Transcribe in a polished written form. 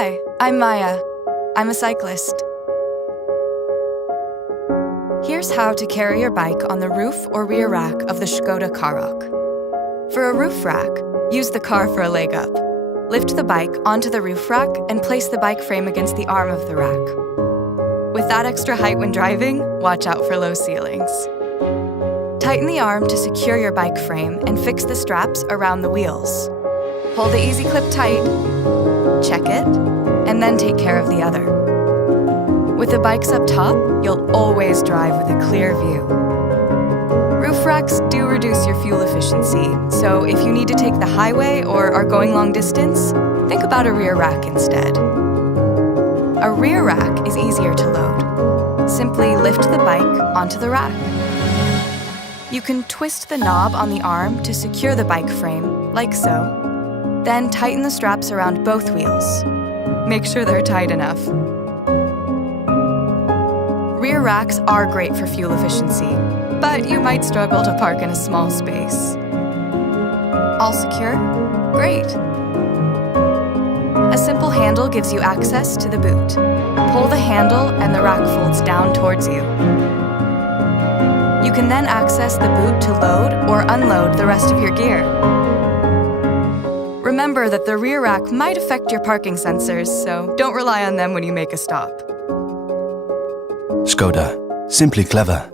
Hi, I'm Maya. I'm a cyclist. Here's how to carry your bike on the roof or rear rack of the Škoda Karoq. For a roof rack, use the car for a leg up. Lift the bike onto the roof rack and place the bike frame against the arm of the rack. With that extra height when driving, watch out for low ceilings. Tighten the arm to secure your bike frame and fix the straps around the wheels. Hold the easy clip tight, check it, and then take care of the other. With the bikes up top, you'll always drive with a clear view. Roof racks do reduce your fuel efficiency, so if you need to take the highway or are going long distance, think about a rear rack instead. A rear rack is easier to load. Simply lift the bike onto the rack. You can twist the knob on the arm to secure the bike frame, like so. Then tighten the straps around both wheels. Make sure they're tight enough. Rear racks are great for fuel efficiency, but you might struggle to park in a small space. All secure? Great. A simple handle gives you access to the boot. Pull the handle and the rack folds down towards you. You can then access the boot to load or unload the rest of your gear. Remember that the rear rack might affect your parking sensors, so don't rely on them when you make a stop. Škoda. Simply clever.